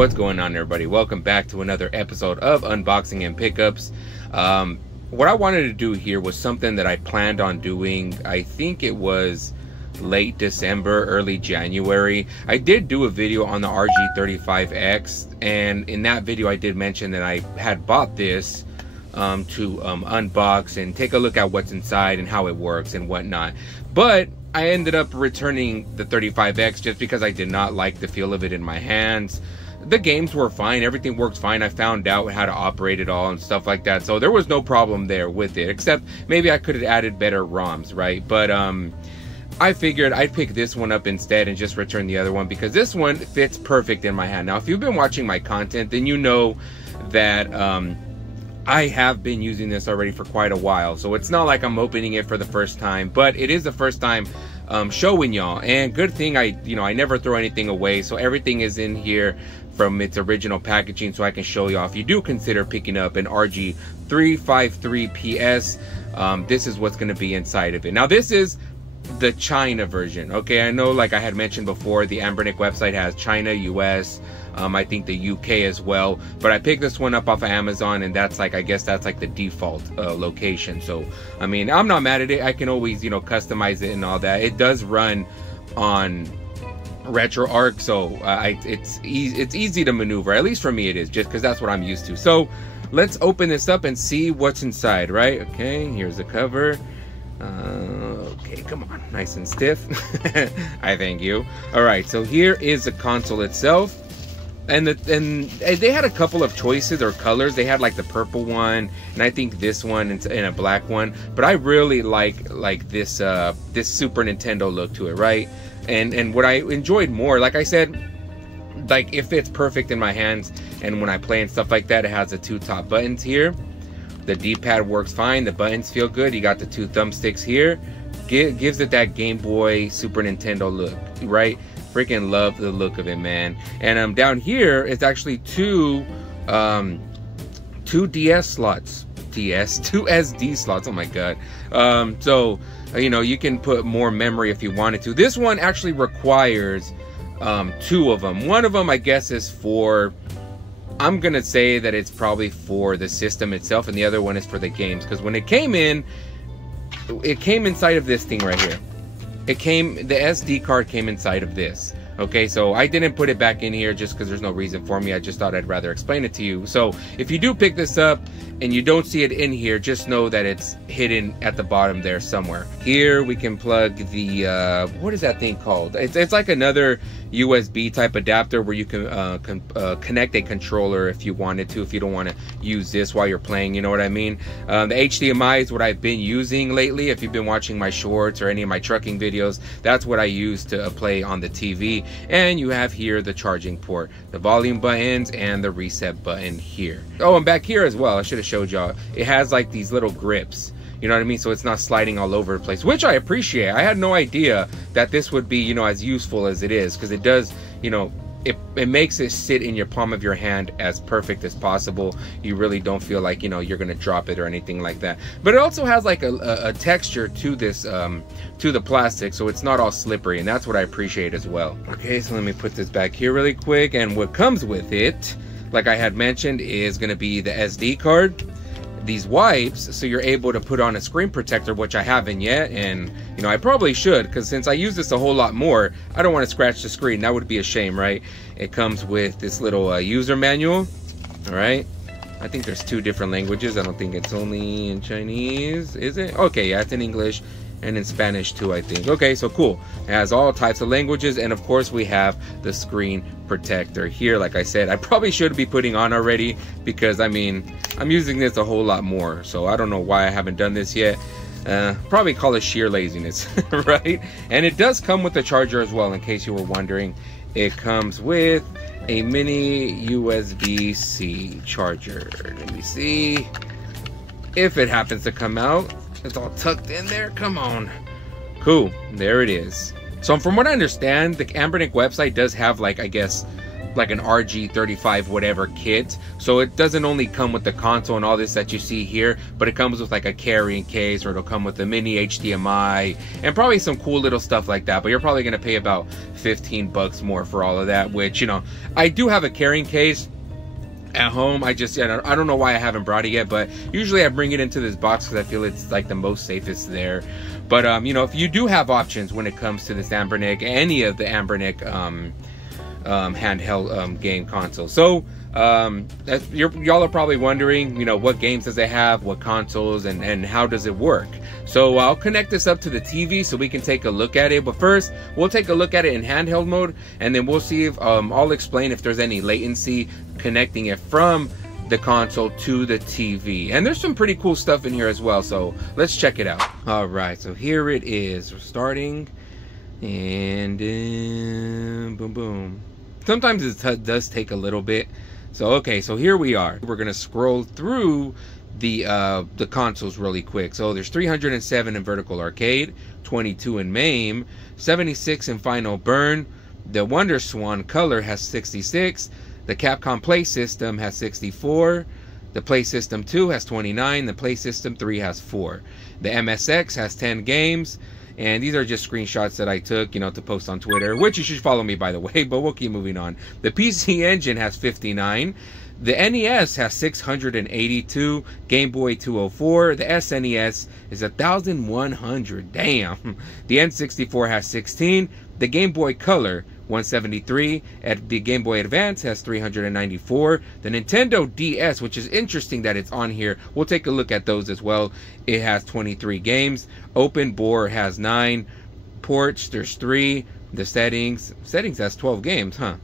What's going on, everybody? Welcome back to another episode of Unboxing and Pickups. What I wanted to do here was something that I planned on doing. I think it was late December, early January. I did do a video on the RG353PS, and in that video I did mention that I had bought this to unbox and take a look at what's inside and how it works and whatnot. But I ended up returning the 35X just because I did not like the feel of it in my hands. The games were fine, everything worked fine. I found out how to operate it all and stuff like that, so there was no problem there with it, except maybe I could have added better ROMs, right? But I figured I'd pick this one up instead and just return the other one because this one fits perfect in my hand. Now, if you've been watching my content, then you know that I have been using this already for quite a while, so it's not like I'm opening it for the first time, but it is the first time showing y'all. And good thing I never throw anything away, so everything is in here from its original packaging, so I can show y'all if you do consider picking up an RG353PS. This is what's going to be inside of it. Now, this is the China version. Okay, I know, like I had mentioned before, the Anbernic website has China, US, I think the UK as well, but I picked this one up off of Amazon, and that's like, I guess that's like the default location. So I mean, I'm not mad at it. I can always, customize it and all that. It does run on RetroArch, so it's easy to maneuver. At least for me it is, just because that's what I'm used to. So let's open this up and see what's inside, right? Okay, here's the cover. Okay, come on, nice and stiff. I thank you. All right, so here is the console itself, and they had a couple of choices or colors. They had like the purple one, and I think this one and a black one. But I really like this this Super Nintendo look to it, right? And what I enjoyed more, like I said, like it fits perfect in my hands, and when I play and stuff like that, it has the two top buttons here. The D-pad works fine, the buttons feel good. You got the two thumbsticks here. Gives it that Game Boy Super Nintendo look, right? Freaking love the look of it, man. And down here it's actually two DS slots. Two SD slots. Oh my god. So you can put more memory if you wanted to. This one actually requires two of them. One of them, I guess, is for, I'm gonna say that it's probably for the system itself, and the other one is for the games, because when it came in, it came inside of this thing right here. The SD card came inside of this. Okay, so I didn't put it back in here just because there's no reason for me. I just thought I'd rather explain it to you. So if you do pick this up and you don't see it in here, just know that it's hidden at the bottom there somewhere. Here we can plug the what is that thing called? It's like another USB type adapter where you can connect a controller if you wanted to, if you don't want to use this while you're playing, you know what I mean? The HDMI is what I've been using lately. If you've been watching my shorts or any of my trucking videos, that's what I use to play on the TV. And you have here the charging port, the volume buttons, and the reset button here. Oh, and back here as well, I should have showed y'all, it has like these little grips, you know what I mean? So it's not sliding all over the place, which I appreciate. I had no idea that this would be, as useful as it is, because it does, it makes it sit in your palm of your hand as perfect as possible. You really don't feel like, you're gonna drop it or anything like that. But it also has like a texture to this, to the plastic, so it's not all slippery, and that's what I appreciate as well. Okay, so let me put this back here really quick, and what comes with it, like I had mentioned, is gonna be the SD card, these wipes, so you're able to put on a screen protector, which I haven't yet, and I probably should, because since I use this a whole lot more, I don't want to scratch the screen. That would be a shame, right? It comes with this little user manual. All right, I think there's two different languages. I don't think it's only in Chinese, is it? Okay, yeah, it's in English and in Spanish too, I think. Okay, so cool. It has all types of languages, and of course we have the screen protector here. Like I said, I probably should be putting on already, because I mean, I'm using this a whole lot more, so I don't know why I haven't done this yet. Probably call it sheer laziness. Right? And it does come with a charger as well, in case you were wondering. It comes with a mini USB-C charger. Let me see if it happens to come out. It's all tucked in there. Come on. Cool. There it is. So from what I understand, the Anbernic website does have, like, I guess, like an RG35 whatever kit, so it doesn't only come with the console and all this that you see here, but it comes with like a carrying case, or it'll come with a mini HDMI and probably some cool little stuff like that. But you're probably going to pay about 15 bucks more for all of that, which, you know, I do have a carrying case at home. I don't know why I haven't brought it yet, but usually I bring it into this box because I feel it's like the most safest there. But you know, if you do have options when it comes to this Anbernic, any of the Anbernic handheld game console, so y'all are probably wondering, you know, what games does it have, what consoles, and how does it work. So I'll connect this up to the TV so we can take a look at it. But first, we'll take a look at it in handheld mode, and then we'll see if I'll explain if there's any latency connecting it from the console to the TV. And there's some pretty cool stuff in here as well, so let's check it out. All right, so here it is. We're starting, and boom, boom. Sometimes it does take a little bit. So okay, so here we are. We're gonna scroll through the consoles really quick. So there's 307 in Vertical Arcade, 22 in MAME, 76 in Final Burn. The Wonder Swan Color has 66. The Capcom Play System has 64. The Play System 2 has 29. The Play System 3 has 4. The MSX has 10 games. And these are just screenshots that I took, you know, to post on Twitter, which you should follow me, by the way, but we'll keep moving on. The PC Engine has 59. The NES has 682. Game Boy 204. The SNES is 1,100. Damn. The N64 has 16. The Game Boy Color 173. The Game Boy Advance has 394. The Nintendo DS, which is interesting that it's on here, we'll take a look at those as well. It has 23 games. Open Bore has 9. Ports, there's 3. The settings has 12 games, huh?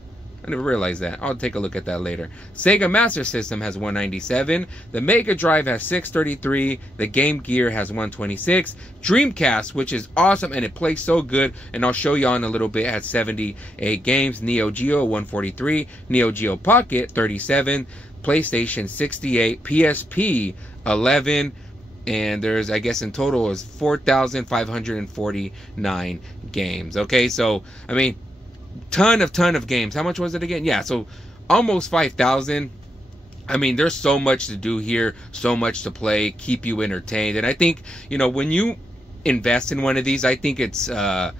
I never realized that. I'll take a look at that later. Sega Master System has 197. The Mega Drive has 633. The Game Gear has 126. Dreamcast, which is awesome and it plays so good, and I'll show you on a little bit, has 78 games. Neo Geo 143. Neo Geo Pocket 37. PlayStation 68. PSP 11. And there's, I guess in total is 4,549 games. Okay, so I mean, ton of games. How much was it again? Yeah, so almost 5,000. I mean, there's so much to do here, so much to play, keep you entertained. And I think, you know, when you invest in one of these, I think it's a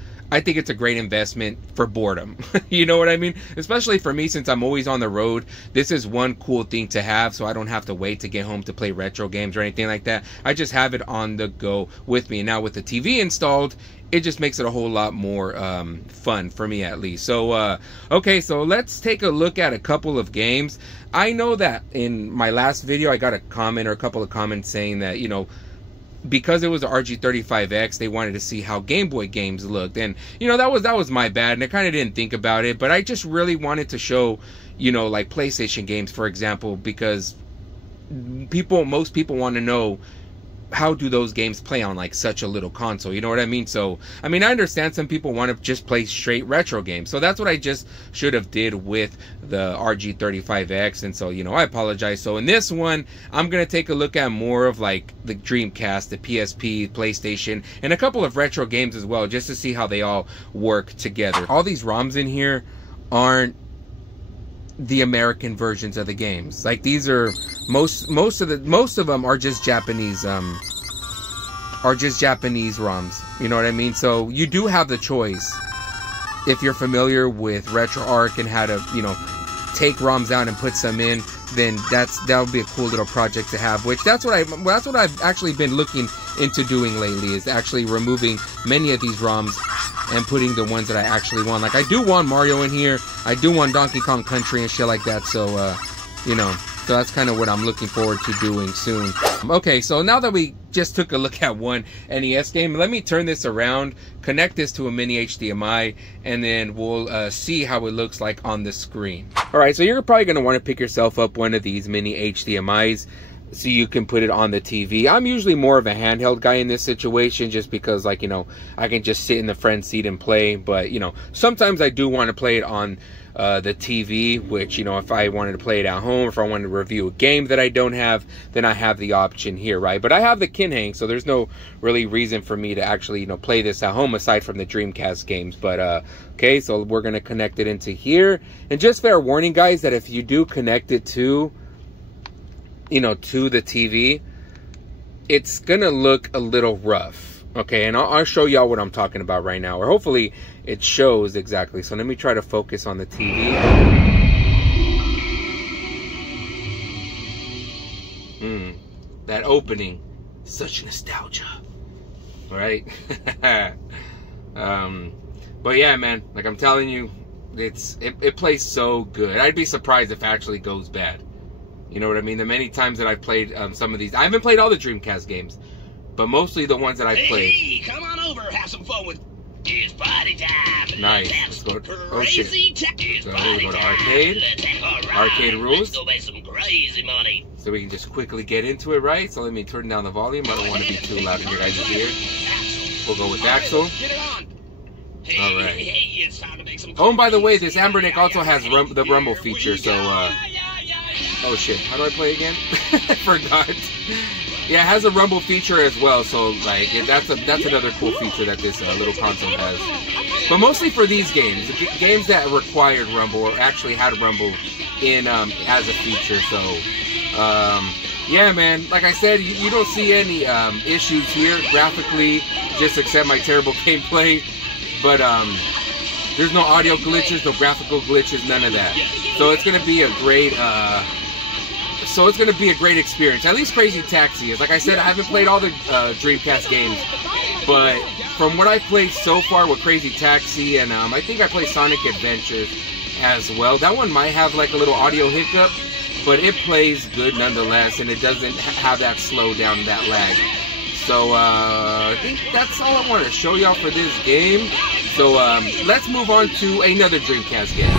great investment for boredom. You know what I mean? Especially for me, since I'm always on the road. This is one cool thing to have, so I don't have to wait to get home to play retro games or anything like that. I just have it on the go with me. And now with the TV installed, it just makes it a whole lot more fun for me, at least. So okay, so let's take a look at a couple of games. I know that in my last video I got a comment or a couple of comments saying that, you know, because it was the RG35X, they wanted to see how Game Boy games looked. And, you know, that was my bad, and I kind of didn't think about it, but I just really wanted to show, you know, like PlayStation games, for example, because most people want to know, how do those games play on like such a little console? You know what I mean? So I mean, I understand some people want to just play straight retro games, so that's what I just should have did with the RG35X, and so, you know, I apologize. So in this one, I'm gonna take a look at more of like the Dreamcast, the PSP, PlayStation, and a couple of retro games as well, just to see how they all work together. All these ROMs in here aren't the American versions of the games. Like, these are most of them are just Japanese ROMs. You know what I mean? So you do have the choice, if you're familiar with RetroArch and how to, you know, take ROMs out and put some in, then that would be a cool little project to have. Which that's what I've actually been looking into doing lately, is actually removing many of these ROMs and putting the ones that I actually want. Like, I do want Mario in here, I do want Donkey Kong Country and shit like that. So you know, so that's kind of what I'm looking forward to doing soon. Okay, so now that we just took a look at one NES game, let me turn this around, connect this to a mini HDMI, and then we'll see how it looks like on the screen. Alright, so you're probably going to want to pick yourself up one of these mini HDMIs so you can put it on the TV. I'm usually more of a handheld guy in this situation, just because, like, you know, I can just sit in the front seat and play. But, you know, sometimes I do want to play it on the TV, which, you know, if I wanted to play it at home, if I wanted to review a game that I don't have, then I have the option here, right? But I have the Kinhang, so there's no really reason for me to actually, you know, play this at home aside from the Dreamcast games. But okay, so we're gonna connect it into here, and just fair warning, guys, that if you do connect it to, you know, to the TV, it's gonna look a little rough, okay? And I'll show y'all what I'm talking about right now, or hopefully it shows exactly. So let me try to focus on the TV. That opening, such nostalgia, right? But yeah, man, like I'm telling you, it plays so good. I'd be surprised if it actually goes bad. You know what I mean? The many times that I've played some of these, I haven't played all the Dreamcast games, but mostly the ones that I played. Hey, come on over, have some fun with. It's party time. Nice. Let's go. Oh shit. So we go to arcade. Arcade rules. Let's go make some crazy money. So we can just quickly get into it, right? So let me turn down the volume. I don't want to be too loud in your guys' ear. We'll go with Axel. Get it on. All right. Hey, it's time to make some. Oh, and by the way, this Anbernic also has the rumble feature. So oh shit, how do I play again? I forgot. Yeah, it has a rumble feature as well, so like that's another cool feature that this little console has. But mostly for these games, games that required rumble or actually had rumble in as a feature. So yeah, man, like I said, you don't see any issues here graphically, just accept my terrible gameplay. But there's no audio glitches, no graphical glitches, none of that. So it's gonna be a great experience. At least Crazy Taxi is. Like I said, I haven't played all the Dreamcast games, but from what I played so far with Crazy Taxi, and I think I played Sonic Adventures as well. That one might have like a little audio hiccup, but it plays good nonetheless, and it doesn't have that slow down, that lag. So I think that's all I want to show y'all for this game. So let's move on to another Dreamcast game.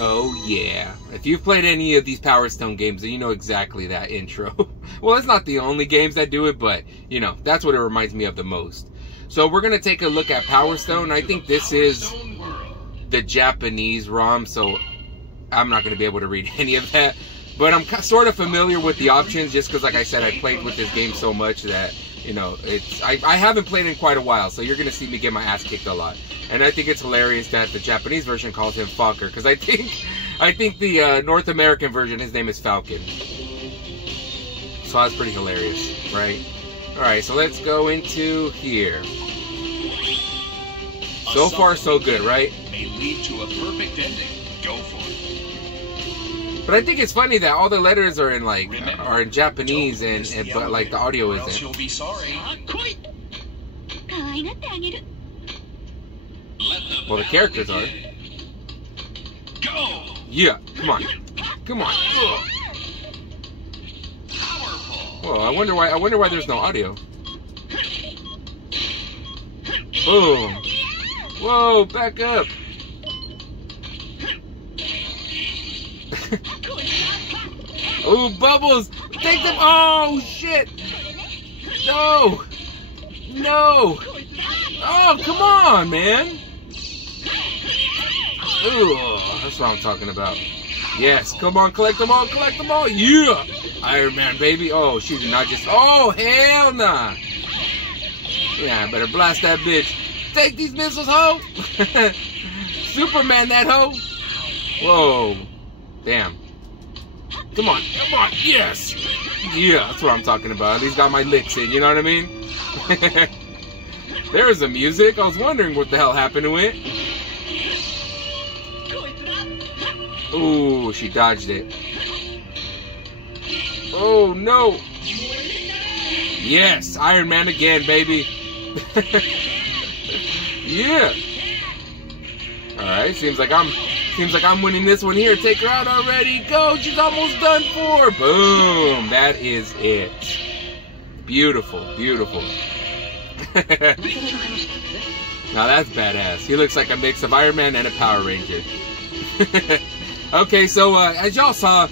Oh yeah, if you've played any of these Power Stone games, then you know exactly that intro. Well, it's not the only games that do it, but you know, that's what it reminds me of the most. So we're gonna take a look at Power Stone. I think this is the Japanese ROM, so I'm not gonna be able to read any of that. But I'm sort of familiar with the options, just because, like I said, I played with this game so much that, you know, I haven't played in quite a while, so you're gonna see me get my ass kicked a lot. And I think it's hilarious that the Japanese version calls him Fokker, because I think the North American version, his name is Falcon. So that's pretty hilarious, right? All right, so let's go into here. So far, so good, right? May lead to a perfect ending. Go for it. But I think it's funny that all the letters are in Japanese, but like the audio isn't. You'll be sorry. Well, the characters are. Go. Yeah, come on, come on. Powerful. Whoa, I wonder why there's no audio. Boom. Whoa, back up. Oh, Bubbles! Take them! Oh, shit! No! No! Oh, come on, man! Ooh, that's what I'm talking about. Yes, come on, collect them all, collect them all! Yeah! Iron Man, baby! Oh, she did not just... Oh, hell nah! Yeah, I better blast that bitch. Take these missiles, ho! Superman, that ho! Whoa. Damn. Come on, come on, yes! Yeah, that's what I'm talking about. At least got my licks in, you know what I mean? There's the music. I was wondering what the hell happened to it. Ooh, she dodged it. Oh, no! Yes, Iron Man again, baby. Yeah! Alright, seems like I'm winning this one here. Take her out already. Go. She's almost done for. Boom. That is it. Beautiful. Beautiful. Now that's badass. He looks like a mix of Iron Man and a Power Ranger. Okay, so as y'all saw,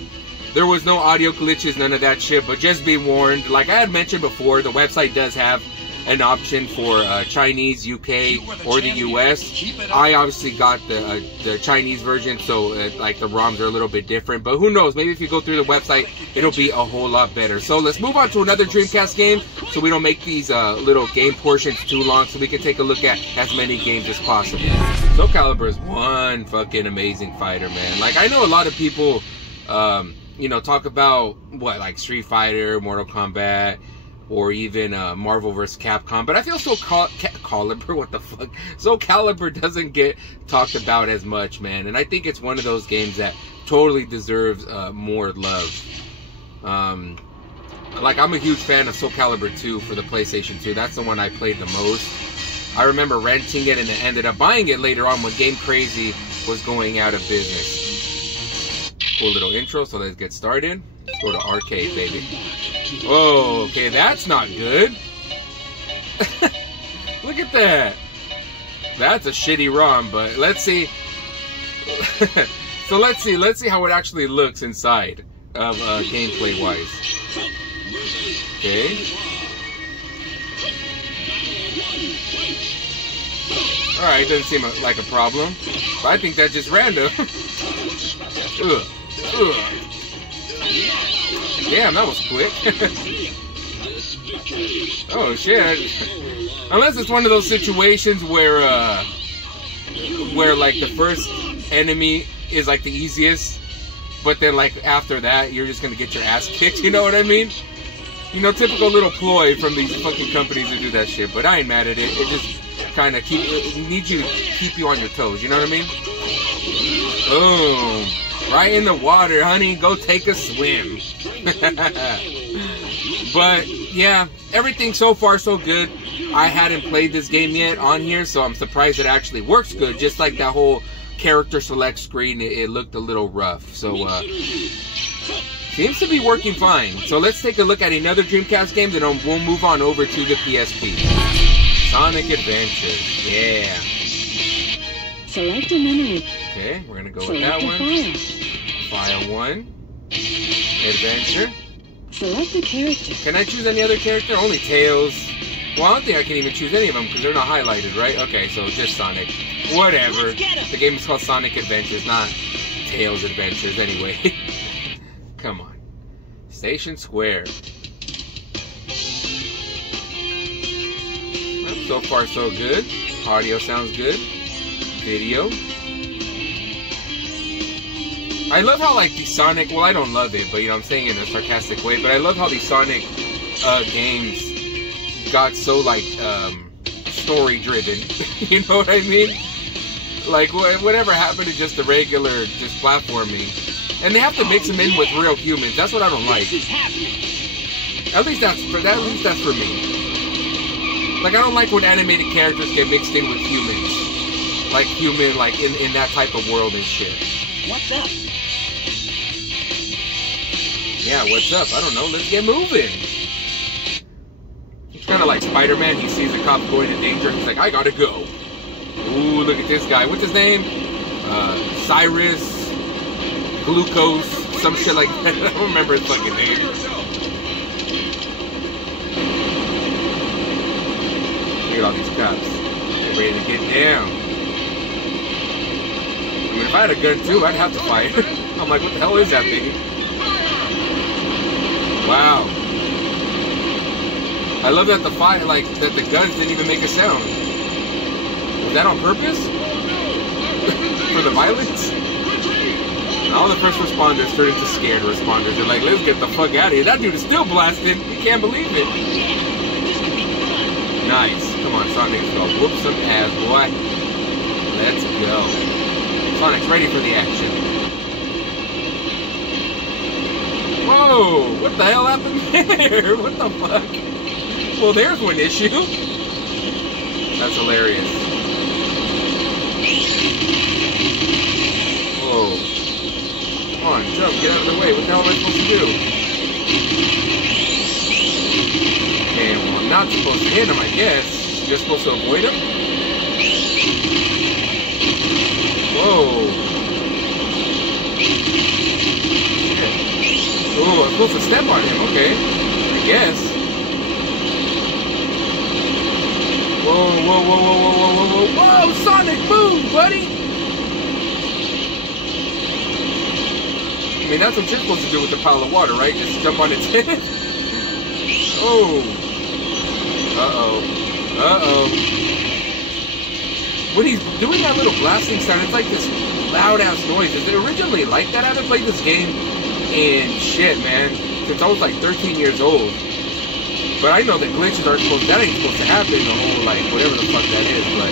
there was no audio glitches, none of that shit. But just be warned, like I had mentioned before, the website does have an option for Chinese, UK, or the US. I obviously got the Chinese version, so like the ROMs are a little bit different. But who knows? Maybe if you go through the website, it'll be a whole lot better. So let's move on to another Dreamcast game, so we don't make these little game portions too long, so we can take a look at as many games as possible. So Calibur is one fucking amazing fighter, man. Like, I know a lot of people, you know, talk about what, like Street Fighter, Mortal Kombat, or even Marvel vs. Capcom, but I feel Calibur, what the fuck? So Calibur doesn't get talked about as much, man, and I think it's one of those games that totally deserves more love. Like, I'm a huge fan of Soul Calibur 2 for the PlayStation 2. That's the one I played the most. I remember renting it and then ended up buying it later on when Game Crazy was going out of business. Cool little intro, so let's get started. Let's go to arcade, baby. Oh, okay, that's not good. Look at that. That's a shitty ROM, but let's see. So let's see how it actually looks inside of gameplay wise. Okay. Alright, doesn't seem like a problem. But I think that's just random. Ugh. Ugh. Damn, that was quick. Oh shit. Unless it's one of those situations where like the first enemy is like the easiest, but then like after that you're just gonna get your ass kicked, you know what I mean? You know, typical little ploy from these fucking companies who do that shit, but I ain't mad at it. It just kind of needs you to keep you on your toes, you know what I mean? Boom. Right in the water, honey. Go take a swim. But yeah, everything so far so good. I hadn't played this game yet on here, so I'm surprised it actually works good. Just like that whole character select screen, it looked a little rough. So seems to be working fine. So let's take a look at another Dreamcast game, then we'll move on over to the PSP. Sonic Adventure. Yeah. Select a memory. Okay, we're gonna go with that one. File 1. Adventure. Select a character. Can I choose any other character? Only Tails. Well, I don't think I can even choose any of them because they're not highlighted, right? Okay, so just Sonic. Whatever. The game is called Sonic Adventures, not Tails Adventures anyway. Come on. Station Square. Well, so far so good. Audio sounds good. Video. I love how like the Sonic, well I don't love it, but you know I'm saying it in a sarcastic way, but I love how the Sonic games got so like story driven. You know what I mean? Like whatever happened to just the regular just platforming, and they have to mix them in with real humans. That's what I don't like. At least that's for me. Like I don't like when animated characters get mixed in with humans. Like human, like in that type of world and shit. What's up? Yeah, what's up? I don't know. Let's get moving. It's kind of like Spider-Man. He sees a cop going in danger. He's like, I gotta go. Ooh, look at this guy. What's his name? Cyrus, Glucose, some shit like that. I don't remember his fucking name. Look at all these cops. They're ready to get down. I mean, if I had a gun too, I'd have to fight. I'm like, what the hell is that thing? Wow. I love that the fight, like, that the guns didn't even make a sound. Was that on purpose? For the violence? All the first responders turned into scared responders. They're like, let's get the fuck out of here. That dude is still blasting. You can't believe it. Nice. Come on, Sonic. Let's go. Whoop some ass, boy. Let's go. Sonic's ready for the action. Whoa! What the hell happened there? What the fuck? Well, there's one issue. That's hilarious. Whoa. Come on, jump, get out of the way. What the hell am I supposed to do? Okay, well, I'm not supposed to hit him, I guess. You're supposed to avoid him? Whoa. Shit. Oh, I'm supposed to step on him, okay. I guess. Oh, whoa, whoa, whoa, whoa, whoa, whoa, whoa, Sonic, move, buddy! I mean, that's what you're supposed to do with the pile of water, right? Just jump on its head. Oh. Uh-oh. Uh-oh. When he's doing that little blasting sound, it's like this loud-ass noise. Is it originally like that? I haven't played this game in shit, man, since I was like 13 years old. But I know that glitches aren't supposed to, that ain't supposed to happen, the whole, like, whatever the fuck that is, but...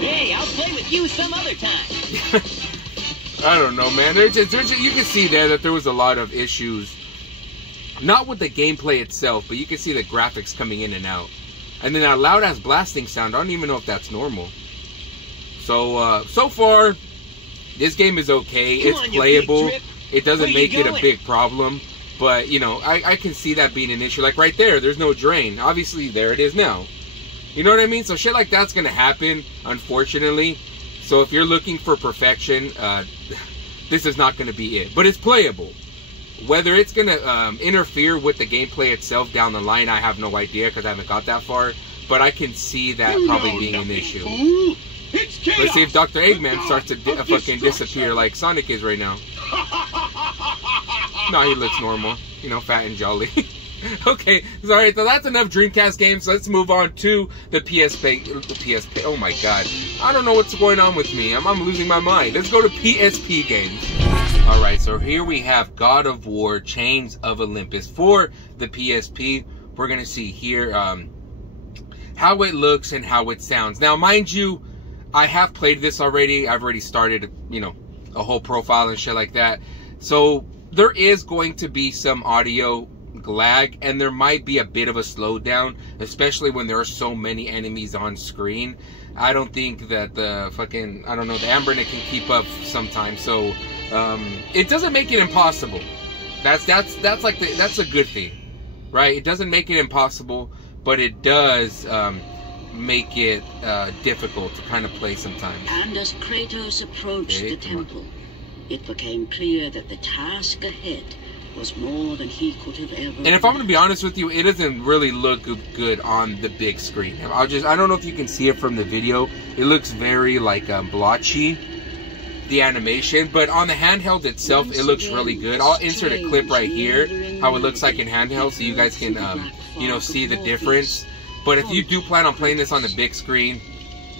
Hey, I'll play with you some other time. I don't know, man. There's just, you can see there that there was a lot of issues. Not with the gameplay itself, but you can see the graphics coming in and out. And then that loud-ass blasting sound, I don't even know if that's normal. So, so far, this game is okay. It's playable. It doesn't make it a big problem. But, you know, I can see that being an issue. Like right there, there's no drain. Obviously, there it is now. You know what I mean? So shit like that's going to happen, unfortunately. So if you're looking for perfection, this is not going to be it. But it's playable. Whether it's going to interfere with the gameplay itself down the line, I have no idea because I haven't got that far. But I can see that probably being an issue. Let's see if Dr. Eggman starts to fucking disappear like Sonic is right now. No, he looks normal. You know, fat and jolly. Okay, sorry, so that's enough Dreamcast games. So let's move on to the PSP. Oh my god. I don't know what's going on with me. I'm losing my mind. Let's go to PSP games. Alright, so here we have God of War Chains of Olympus for the PSP. We're going to see here how it looks and how it sounds. Now, mind you, I have played this already. I've already started, you know, a whole profile and shit like that. So there is going to be some audio lag, and there might be a bit of a slowdown, especially when there are so many enemies on screen. I don't think that the fucking, I don't know, the Anbernic can keep up sometimes. So it doesn't make it impossible. That's like that's a good thing, right? It doesn't make it impossible, but it does make it difficult to kind of play sometimes. And as Kratos approached the temple, it became clear that the task ahead was more than he could have ever. And if I'm going to be honest with you, it doesn't really look good on the big screen. I don't know if you can see it from the video. It looks very like blotchy, the animation, but on the handheld itself, it looks really good. I'll insert a clip right here, how it looks like in handheld, so you guys can, you know, see the difference. But if you do plan on playing this on the big screen,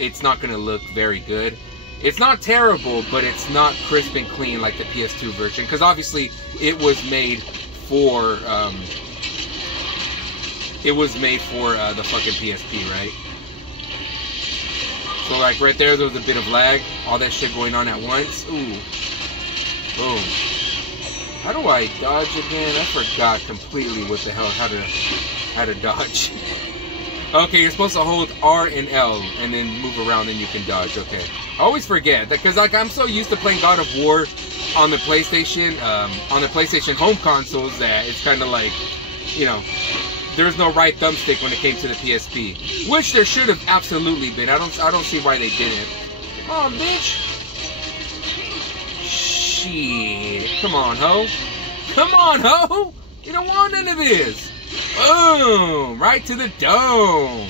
it's not going to look very good. It's not terrible, but it's not crisp and clean like the PS2 version, because obviously it was made for the fucking PSP, right? So like right there was a bit of lag, all that shit going on at once. Ooh, boom. How do I dodge again? I forgot completely what the hell how to dodge. Okay, you're supposed to hold R and L and then move around and you can dodge. Okay, I always forget that because like I'm so used to playing God of War on the PlayStation home consoles that it's kind of like, you know, there's no right thumbstick when it came to the PSP, which there should have absolutely been. I don't see why they didn't. Oh, bitch! Shit! Come on, ho! Come on, ho! You don't want none of this. Boom! Right to the dome.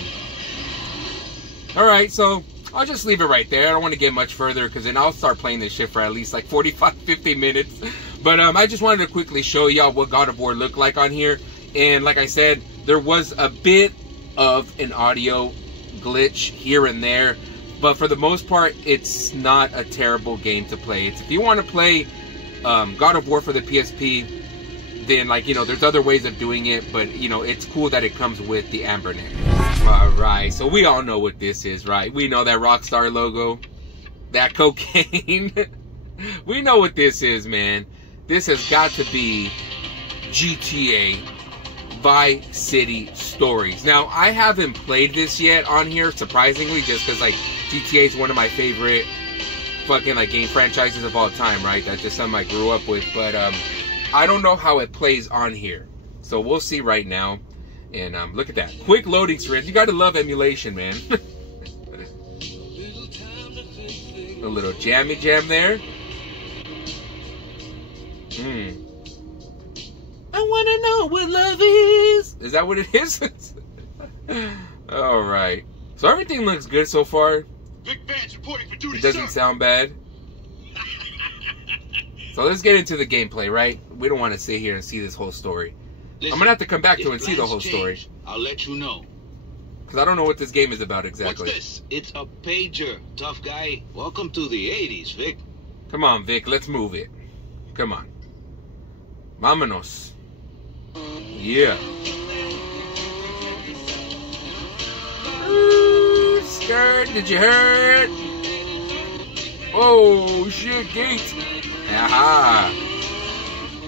Alright, so I'll just leave it right there. I don't want to get much further because then I'll start playing this shit for at least like 45-50 minutes. But I just wanted to quickly show y'all what God of War looked like on here. And like I said, there was a bit of an audio glitch here and there. But for the most part, it's not a terrible game to play. It's, if you want to play God of War for the PSP, then, like, you know, there's other ways of doing it, but, you know, it's cool that it comes with the Anbernic. Alright, so we all know what this is, right? We know that Rockstar logo, that cocaine. We know what this is, man. This has got to be GTA Vice City Stories. Now, I haven't played this yet on here, surprisingly, just because, like, GTA is one of my favorite fucking, like, game franchises of all time, right? That's just something I grew up with, but, I don't know how it plays on here. So we'll see right now. And look at that. Quick loading screens. You gotta love emulation, man. A little jammy jam there. I wanna know what love is. Is that what it is? Alright. So everything looks good so far. Big Bad's reporting for duty, It doesn't sound bad. So let's get into the gameplay, right? We don't want to sit here and see this whole story. Listen, I'm gonna have to come back to it and see the plans whole story. change, I'll let you know. Because I don't know what this game is about exactly. What's this? It's a pager, tough guy. Welcome to the 80s, Vic. Come on, Vic, let's move it. Come on. Vámonos. Yeah. Ooh, skirt, did you hear it? Oh, shit, gate. Aha.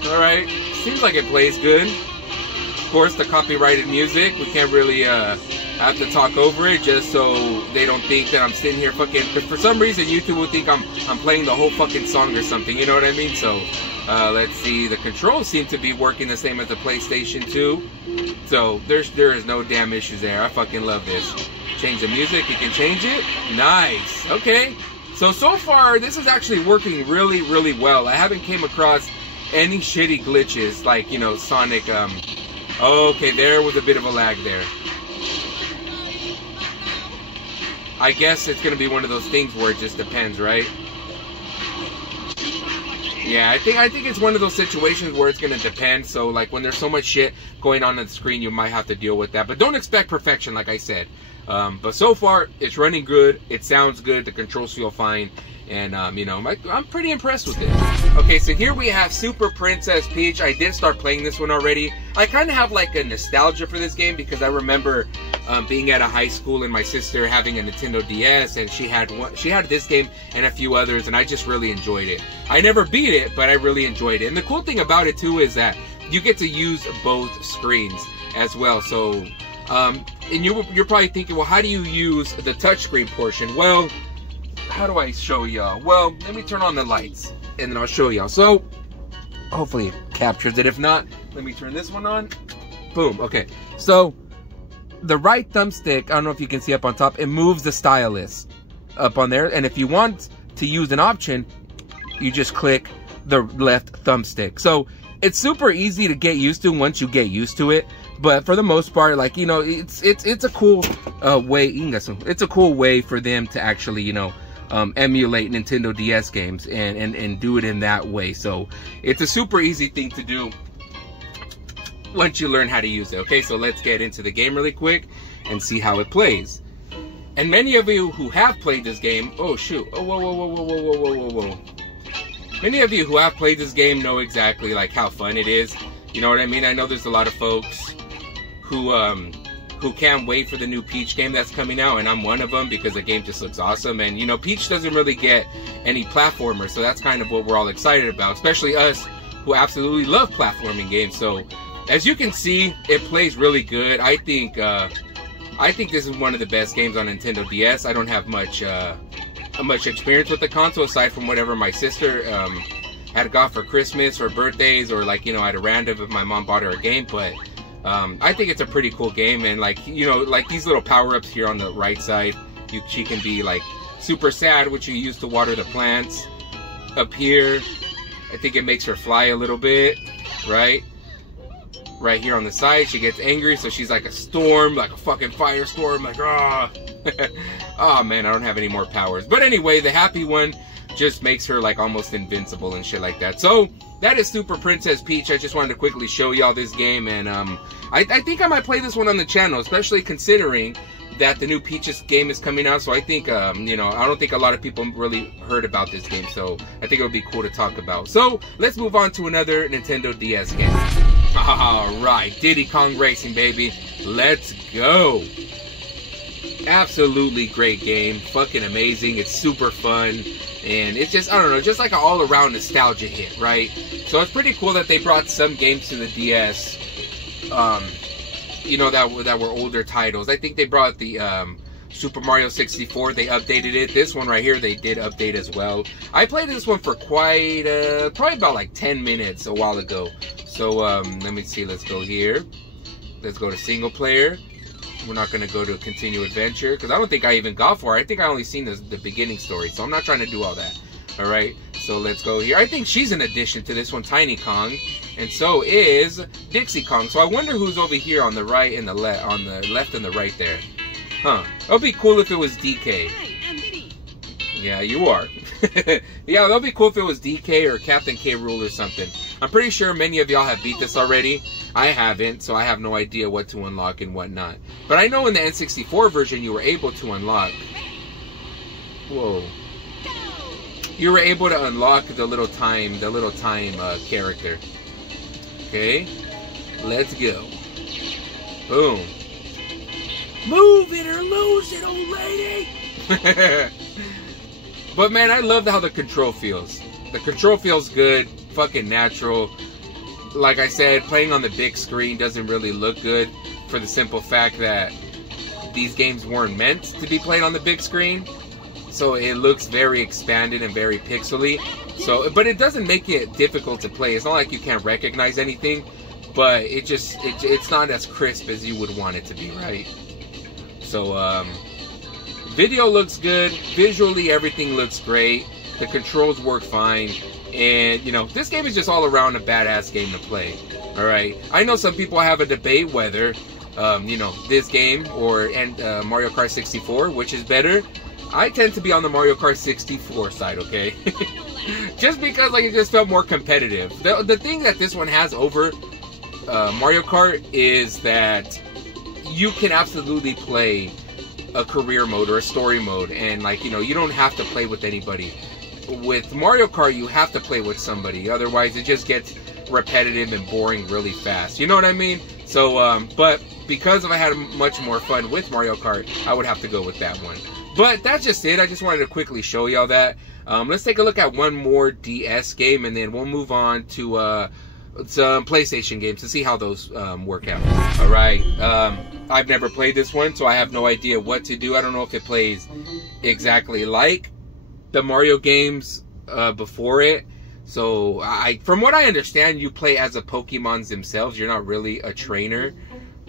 Alright, seems like it plays good. Of course, the copyrighted music, we can't really have to talk over it just so they don't think that I'm sitting here fucking, because for some reason YouTube will think I'm playing the whole fucking song or something, you know what I mean? So let's see, the controls seem to be working the same as the PlayStation 2, so there is no damn issues there. I fucking love this. Change the music, you can change it. Nice. Okay, so far this is actually working really, really well. I haven't came across any shitty glitches like, you know, Sonic. Okay, there was a bit of a lag there. I guess it's gonna be one of those things where it just depends, right? Yeah, I think it's one of those situations where it's gonna depend. So like when there's so much shit going on the screen, you might have to deal with that. But don't expect perfection, like I said. But so far, it's running good. It sounds good. The controls feel fine. And, you know, I'm pretty impressed with it. Okay, so here we have Super Princess Peach. I did start playing this one already. I kind of have like a nostalgia for this game because I remember being at a high school and my sister having a Nintendo DS, and she had this game and a few others, and I just really enjoyed it. I never beat it, but I really enjoyed it. And the cool thing about it too is that you get to use both screens as well. So, and you're probably thinking, well, how do you use the touchscreen portion? Well, how do I show y'all? Well, let me turn on the lights and then I'll show y'all. So hopefully it captures it. If not, let me turn this one on. Boom. Okay, so the right thumbstick, I don't know if you can see up on top, it moves the stylus up on there, and if you want to use an option, you just click the left thumbstick. So it's super easy to get used to once you get used to it. But for the most part, like, you know, it's a cool way. It's a cool way for them to actually, you know, emulate Nintendo DS games and do it in that way. So it's a super easy thing to do once you learn how to use it. Okay, so let's get into the game really quick and see how it plays. And many of you who have played this game, oh shoot, oh whoa. Many of you who have played this game know exactly like how fun it is. You know what I mean? I know there's a lot of folks who can't wait for the new Peach game that's coming out, and I'm one of them because the game just looks awesome. And you know, Peach doesn't really get any platformers, so that's kind of what we're all excited about, especially us who absolutely love platforming games. So as you can see, it plays really good. I think this is one of the best games on Nintendo DS. I don't have much experience with the console aside from whatever my sister had got for Christmas or birthdays, or like, you know, at a random if my mom bought her a game. But I think it's a pretty cool game, and like, you know, like these little power-ups here on the right side, she can be like super sad, which you use to water the plants. Up here, I think it makes her fly a little bit, right? Right here on the side, she gets angry, so she's like a storm, like a fucking firestorm, like, ah. Oh man, I don't have any more powers. But anyway, the happy one just makes her like almost invincible and shit like that. So that is Super Princess Peach. I just wanted to quickly show y'all this game, and I think I might play this one on the channel, especially considering that the new Peach's game is coming out. So I think, you know, I don't think a lot of people really heard about this game, so I think it would be cool to talk about. So let's move on to another Nintendo DS game. Alright, Diddy Kong Racing, baby. Let's go. Absolutely great game. Fucking amazing. It's super fun. And it's just, I don't know, just like an all-around nostalgia hit, right? So it's pretty cool that they brought some games to the DS, you know, that were older titles. I think they brought the Super Mario 64. They updated it. This one right here, they did update as well. I played this one for quite, probably about like 10 minutes a while ago. So, let me see. Let's go here. Let's go to single player. We're not going to go to continue adventure, because I don't think I even got far. I think I only seen the beginning story, so I'm not trying to do all that. Alright, so let's go here. I think she's an addition to this one, Tiny Kong, and so is Dixie Kong. So I wonder who's over here on the right and the left, on the left and the right there. Huh. It would be cool if it was DK. Hi, I'm Diddy. Yeah, you are. Yeah, that would be cool if it was DK or Captain K. Rool or something. I'm pretty sure many of y'all have beat this already. I haven't, so I have no idea what to unlock and what not. But I know in the N64 version you were able to unlock... Whoa. You were able to unlock the little time character. Okay. Let's go. Boom. Move it or lose it, old lady! But man, I love how the control feels. The control feels good, fucking natural. Like I said, playing on the big screen doesn't really look good for the simple fact that these games weren't meant to be played on the big screen. So it looks very expanded and very pixely. So, but it doesn't make it difficult to play. It's not like you can't recognize anything, but it's not as crisp as you would want it to be, right? So, video looks good. Visually, everything looks great. The controls work fine. And, you know, this game is just all around a badass game to play. Alright? I know some people have a debate whether, you know, this game or Mario Kart 64, which is better. I tend to be on the Mario Kart 64 side, okay? Just because, like, it just felt more competitive. The thing that this one has over Mario Kart is that you can absolutely play a career mode or a story mode. And, like, you know, you don't have to play with anybody. With Mario Kart, you have to play with somebody. Otherwise, it just gets repetitive and boring really fast. You know what I mean? So, but because I had much more fun with Mario Kart, I would have to go with that one. But that's just it. I just wanted to quickly show y'all that. Let's take a look at one more DS game, and then we'll move on to some PlayStation games to see how those work out. Alright, I've never played this one, so I have no idea what to do. I don't know if it plays exactly like the Mario games before it. So, from what I understand, you play as the Pokemons themselves. You're not really a trainer.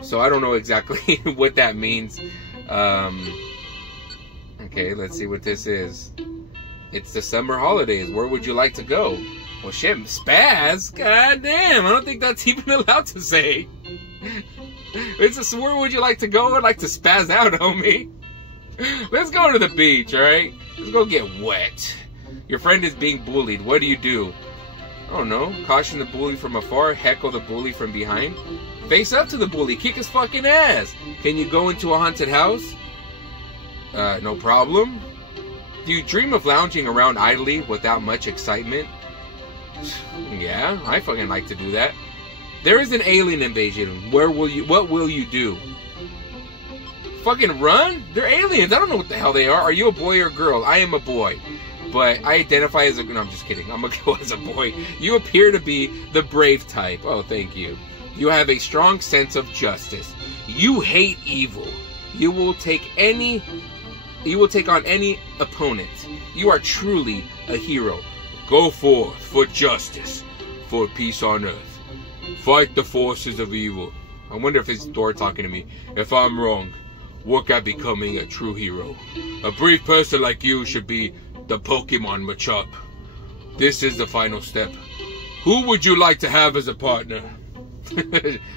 So, I don't know exactly what that means. Okay, let's see what this is. It's the summer holidays. Where would you like to go? Well, shit, spaz? God damn, I don't think that's even allowed to say. It's a, where would you like to go? I'd like to spaz out, homie. Let's go to the beach, alright? Let's go get wet. Your friend is being bullied. What do you do? I don't know. Caution the bully from afar. Heckle the bully from behind. Face up to the bully. Kick his fucking ass. Can you go into a haunted house? No problem. Do you dream of lounging around idly without much excitement? Yeah, I fucking like to do that. There is an alien invasion. What will you do? Fucking run? They're aliens. I don't know what the hell they are. Are you a boy or a girl? I am a boy. But I identify as a... No, I'm just kidding. I'm gonna go as a boy. You appear to be the brave type. Oh, thank you. You have a strong sense of justice. You hate evil. You will take on any opponent. You are truly a hero. Go forth for justice, for peace on earth. Fight the forces of evil. I wonder if it's Thor talking to me. If I'm wrong, work at becoming a true hero. A brave person like you should be the Pokemon Machop. This is the final step. Who would you like to have as a partner?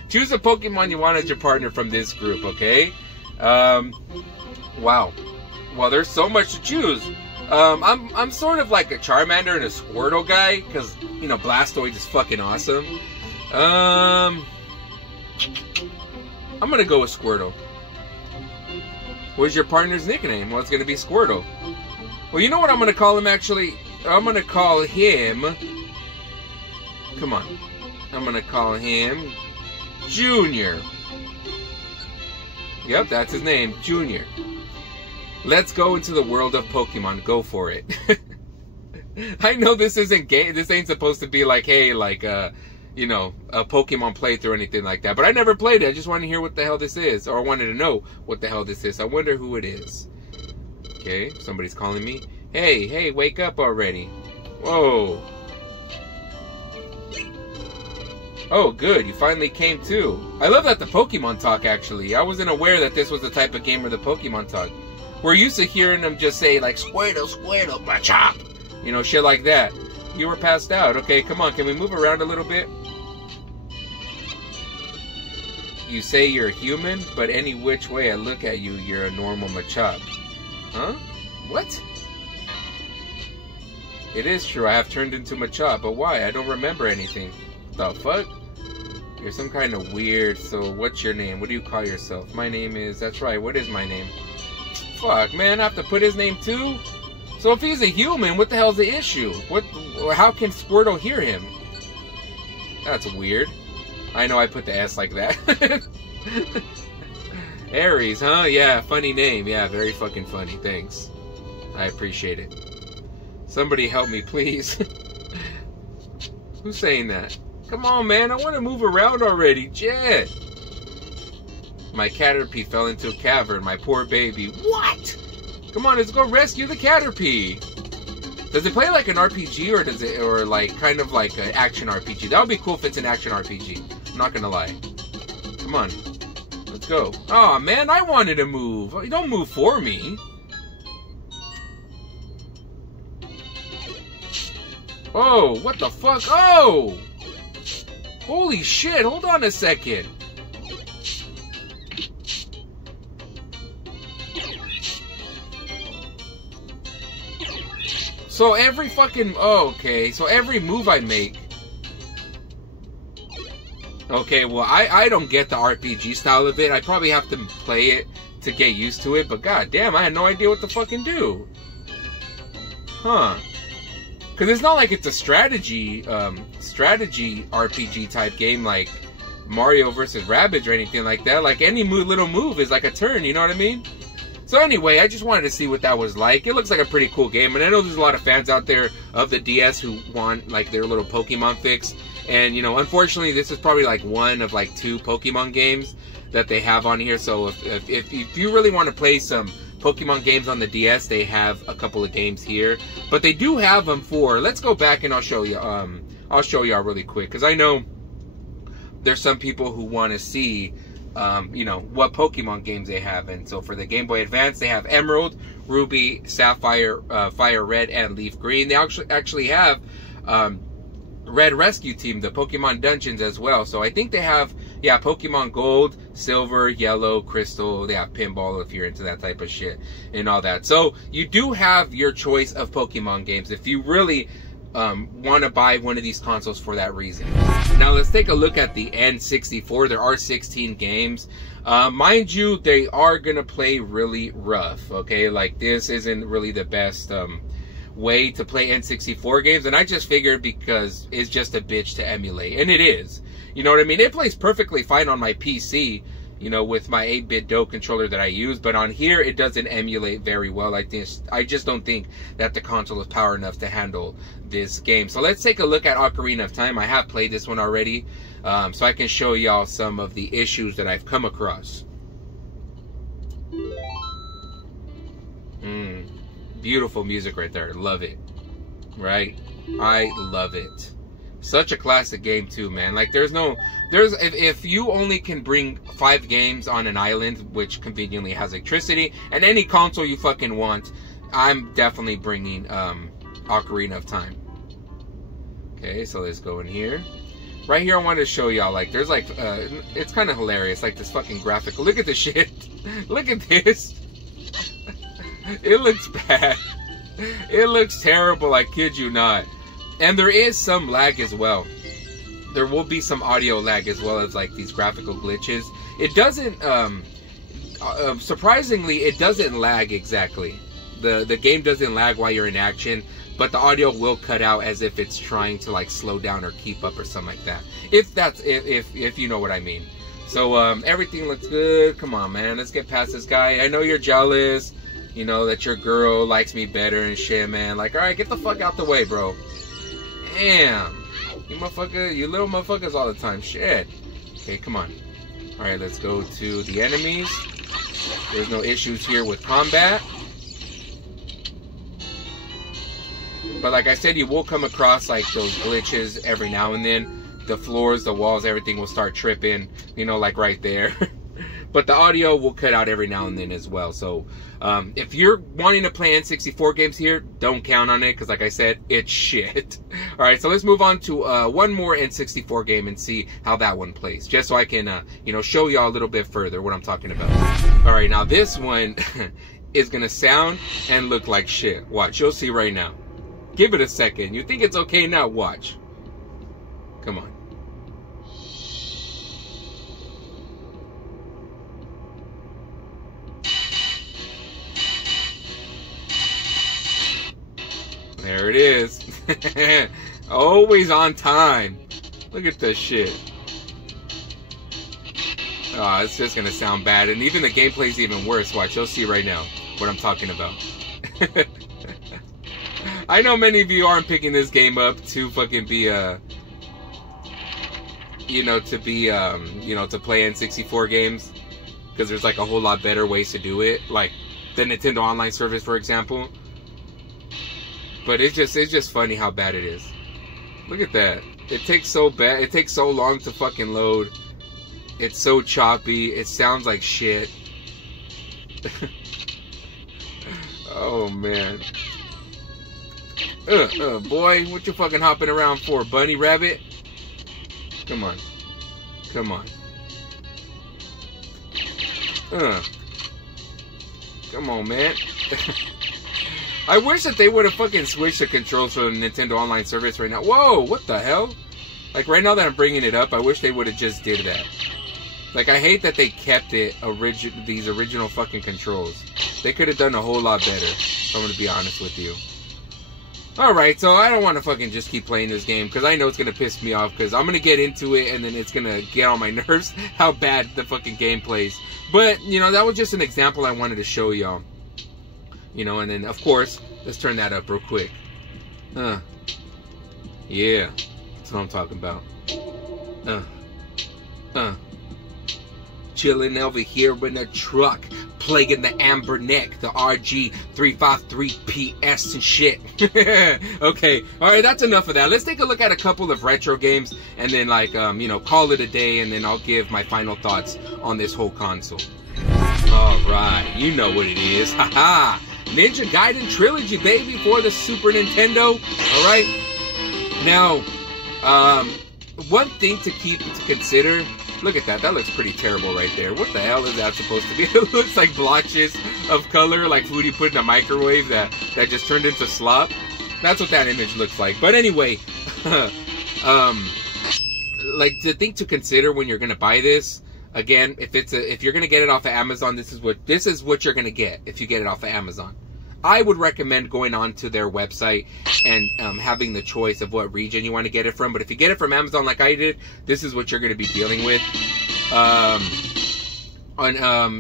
Choose a Pokemon you want as your partner from this group, okay? Wow. Well, there's so much to choose. I'm sort of like a Charmander and a Squirtle guy, because, you know, Blastoise is fucking awesome. I'm gonna go with Squirtle. What's your partner's nickname? Well, it's gonna be Squirtle. Well, you know what I'm gonna call him, actually? I'm gonna call him... Come on. I'm gonna call him... Junior. Yep, that's his name, Junior. Let's go into the world of Pokemon. Go for it. I know this isn't game. This ain't supposed to be like, hey, like, you know, a Pokemon playthrough or anything like that. But I never played it. I just want to hear what the hell this is. Or I wanted to know what the hell this is. I wonder who it is. Okay, somebody's calling me. Hey, wake up already. Whoa. Oh, good. You finally came to. I love that the Pokemon talk, actually. I wasn't aware that this was the type of game where the Pokemon talk. We're used to hearing them just say, like, Squirtle, Squirtle, Machop. You know, shit like that. You were passed out. Okay, come on. Can we move around a little bit? You say you're human, but any which way I look at you, you're a normal Machop. Huh? What? It is true, I have turned into Machop, but why? I don't remember anything. The fuck? You're some kind of weird, so what's your name? What do you call yourself? My name is... That's right, what is my name? Fuck, man, I have to put his name too? So if he's a human, what the hell's the issue? How can Squirtle hear him? That's weird. I know I put the S like that. Aries, huh? Yeah, funny name. Yeah, very fucking funny. Thanks. I appreciate it. Somebody help me, please. Who's saying that? Come on, man. I want to move around already. Jet. My Caterpie fell into a cavern. My poor baby. What? Come on, let's go rescue the Caterpie. Does it play like an RPG or does it, or like kind of like an action RPG? That would be cool if it's an action RPG. I'm not gonna lie. Come on, let's go. Oh man, I wanted to move. You don't move for me. Oh, what the fuck? Oh! Holy shit, hold on a second. So every fucking... Oh, okay. So every move I make... Okay, well, I don't get the RPG style of it. I probably have to play it to get used to it. But goddamn, I had no idea what to fucking do. Huh. Because it's not like it's a strategy RPG type game like Mario vs. Rabbids or anything like that. Like any little move is like a turn, you know what I mean? So anyway, I just wanted to see what that was like. It looks like a pretty cool game, and I know there's a lot of fans out there of the DS who want like their little Pokemon fix. And you know, unfortunately, this is probably like one of like 2 Pokemon games that they have on here. So if you really want to play some Pokemon games on the DS, they have a couple of games here. But they do have them for... Let's go back and I'll show you. I'll show y'all really quick, because I know there's some people who want to see. You know, what Pokemon games they have. And so for the Game Boy Advance, they have Emerald, Ruby, Sapphire, Fire Red, and Leaf Green. They actually have Red Rescue Team, the Pokemon Dungeons as well. So I think they have, yeah, Pokemon Gold, Silver, Yellow, Crystal. They have Pinball if you're into that type of shit and all that. So you do have your choice of Pokemon games if you really want to buy one of these consoles for that reason. Now let's take a look at the N64. There are 16 games. Mind you, they are going to play really rough, okay? Like, this isn't really the best way to play N64 games, and I just figured because it's just a bitch to emulate, and it is. You know what I mean? It plays perfectly fine on my PC, you know, with my 8-bit DOE controller that I use, but on here, it doesn't emulate very well like this. I just don't think that the console is power enough to handle this game. So let's take a look at Ocarina of Time. I have played this one already, so I can show y'all some of the issues that I've come across. Beautiful music right there. Love it. Right? I love it. Such a classic game too, man. Like, if you only can bring 5 games on an island, which conveniently has electricity, and any console you fucking want, I'm definitely bringing Ocarina of Time. Okay, so let's go in here. Right here, I wanted to show y'all, like, there's like, it's kind of hilarious, like this fucking graphic. Look at this shit. Look at this. It looks bad. It looks terrible, I kid you not. And there is some lag as well. There will be some audio lag as well as like these graphical glitches. It doesn't, surprisingly, it doesn't lag exactly. The game doesn't lag while you're in action, but the audio will cut out as if it's trying to like slow down or keep up or something like that. If you know what I mean. So everything looks good. Come on, man, let's get past this guy. I know you're jealous, you know, that your girl likes me better and shit, man. Like, all right, get the fuck out the way, bro. Damn, you little motherfuckers all the time. Shit. Okay, come on. All right, let's go to the enemies. There's no issues here with combat. But like I said, you will come across like those glitches every now and then. The floors, the walls, everything will start tripping, you know, like right there. but the audio will cut out every now and then as well. So if you're wanting to play N64 games here, don't count on it, because like I said, it's shit. All right, so let's move on to one more N64 game and see how that one plays, just so I can you know, show y'all a little bit further what I'm talking about. All right, now this one is gonna sound and look like shit. Watch, you'll see right now. Give it a second. You think it's okay now? Watch. Come on. There it is. Always on time. Look at this shit. Oh, it's just gonna sound bad, and even the gameplay's even worse. Watch, you'll see right now what I'm talking about. I know many of you aren't picking this game up to fucking be you know, to be you know, to play N64 games, because there's like a whole lot better ways to do it, like the Nintendo Online service, for example. But it's just funny how bad it is. Look at that. It takes so bad. It takes so long to fucking load. It's so choppy. It sounds like shit. Oh man. Boy, what you fucking hopping around for, bunny rabbit? Come on. Come on. Come on, man. I wish that they would have fucking switched the controls for the Nintendo Online service right now. Whoa, what the hell? Like, right now that I'm bringing it up, I wish they would have just did that. Like, I hate that they kept it these original fucking controls. They could have done a whole lot better, if I'm going to be honest with you. Alright, so I don't want to fucking just keep playing this game, because I know it's going to piss me off, because I'm going to get into it, and then it's going to get on my nerves how bad the fucking game plays. But, you know, that was just an example I wanted to show y'all. You know, and then, of course, let's turn that up real quick. Yeah, that's what I'm talking about. Chilling over here in a truck, playing the Anbernic, the RG353PS and shit. Okay, alright, that's enough of that. Let's take a look at a couple of retro games, and then, like, you know, call it a day, and then I'll give my final thoughts on this whole console. Alright, you know what it is. Haha! Ninja Gaiden Trilogy, baby, for the Super Nintendo. Alright? Now, one thing to consider, look at that. That looks pretty terrible right there. What the hell is that supposed to be? It looks like blotches of color, like food you put in a microwave that just turned into slop. That's what that image looks like. But anyway, like, the thing to consider when you're gonna buy this, again, if you're gonna get it off of Amazon, this is what you're gonna get if you get it off of Amazon. I would recommend going on to their website and having the choice of what region you want to get it from. But if you get it from Amazon like I did, this is what you're going to be dealing with.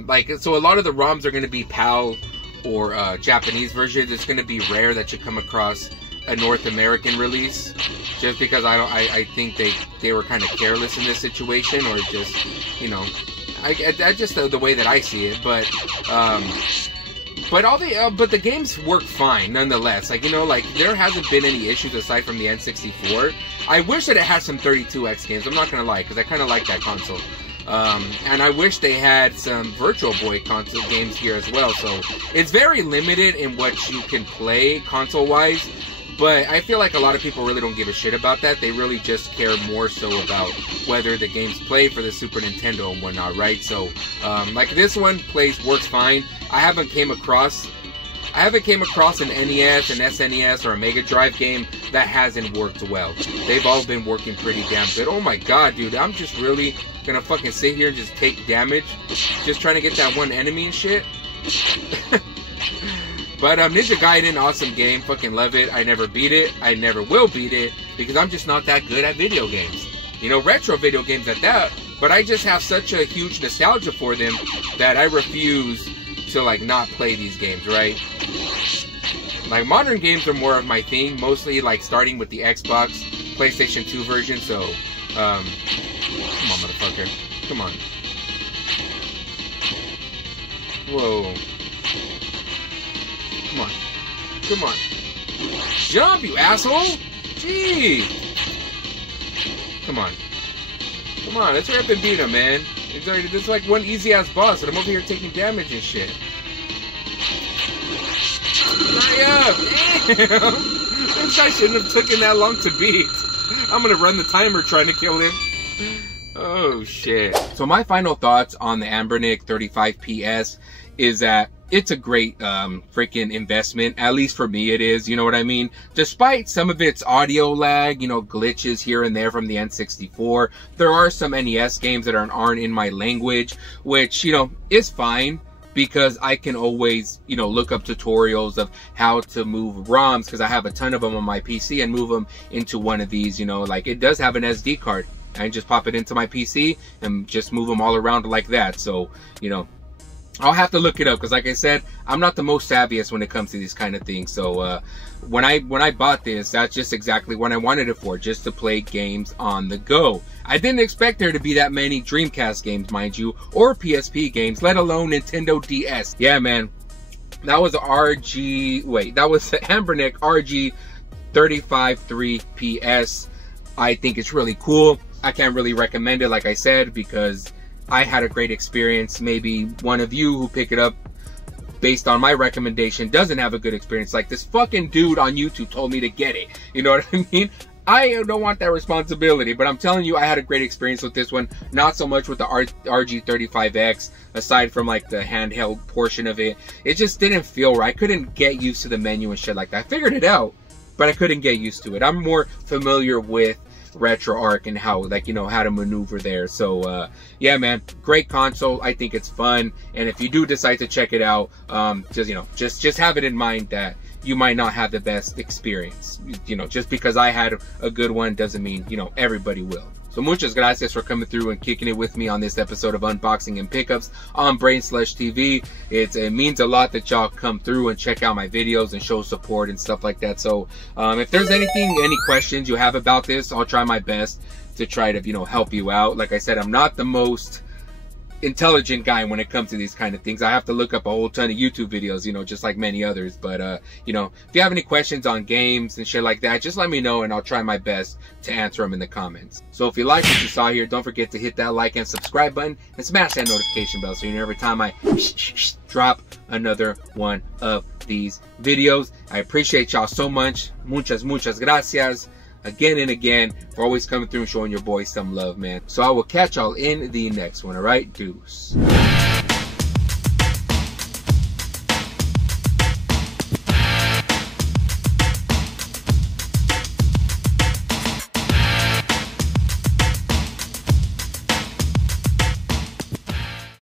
Like, so a lot of the ROMs are going to be PAL or Japanese versions. It's going to be rare that you come across a North American release, just because I think they were kind of careless in this situation, or just, you know, I just the way that I see it. But the games work fine nonetheless. Like, you know, like, there hasn't been any issues aside from the N64. I wish that it had some 32X games. I'm not gonna lie, because I kind of like that console. And I wish they had some Virtual Boy console games here as well. So it's very limited in what you can play console-wise. But I feel like a lot of people really don't give a shit about that. They really just care more so about whether the games play for the Super Nintendo and whatnot, right? So, like, this one works fine. I haven't came across an NES, an SNES, or a Mega Drive game that hasn't worked well. They've all been working pretty damn good. Oh my god, dude, I'm just really gonna fucking sit here and just take damage, just trying to get that one enemy and shit. But Ninja Gaiden, awesome game, fucking love it. I never beat it, I never will beat it, because I'm just not that good at video games. You know, retro video games at that, but I just have such a huge nostalgia for them that I refuse to, like, not play these games, right? Like, modern games are more of my thing, mostly, like, starting with the Xbox, PlayStation 2 version, so, come on, motherfucker, come on. Whoa. Come on. Come on. Jump, you asshole! Jeez! Come on. Come on, let's hurry up and beat him, man. This is like one easy-ass boss, and I'm over here taking damage and shit. Hurry up! Damn! This guy shouldn't have taken that long to beat. I'm gonna run the timer trying to kill him. Oh, shit. So my final thoughts on the Anbernic 35PS is that it's a great freaking investment. At least for me it is, you know what I mean? Despite some of its audio lag, you know, glitches here and there from the N64, there are some NES games that aren't in my language, which, you know, is fine, because I can always, you know, look up tutorials of how to move ROMs, because I have a ton of them on my PC, and move them into one of these, you know, like it does have an SD card. I just pop it into my PC and just move them all around like that. So, you know, I'll have to look it up, because like I said, I'm not the most savviest when it comes to these kind of things. So when I bought this, that's just exactly what I wanted it for, just to play games on the go. I didn't expect there to be that many Dreamcast games, mind you, or PSP games, let alone Nintendo DS. Yeah, man, that was the Anbernic RG353PS. I think it's really cool. I can't really recommend it, like I said, because I had a great experience. Maybe one of you who pick it up based on my recommendation doesn't have a good experience. Like this fucking dude on YouTube told me to get it. You know what I mean? I don't want that responsibility, but I'm telling you, I had a great experience with this one. Not so much with the RG35X, aside from like the handheld portion of it. It just didn't feel right. I couldn't get used to the menu and shit like that. I figured it out, but I couldn't get used to it. I'm more familiar with RetroArch and how, like, you know, how to maneuver there. So yeah, man, great console. I think it's fun, and if you do decide to check it out, just, you know, just have it in mind that you might not have the best experience. You know, just because I had a good one doesn't mean, you know, everybody will. So muchas gracias for coming through and kicking it with me on this episode of Unboxing and Pickups on BrainSlushTV. It means a lot that y'all come through and check out my videos and show support and stuff like that. So if there's any questions you have about this, I'll try my best to try to, you know, help you out. Like I said, I'm not the most intelligent guy when it comes to these kind of things. I have to look up a whole ton of YouTube videos, you know, just like many others. But you know, if you have any questions on games and shit like that, just let me know and I'll try my best to answer them in the comments. So if you like what you saw here, don't forget to hit that like and subscribe button and smash that notification bell so you know every time I drop another one of these videos. I appreciate y'all so much. Muchas gracias again and again for always coming through and showing your boys some love, man. So I will catch y'all in the next one. All right, deuce.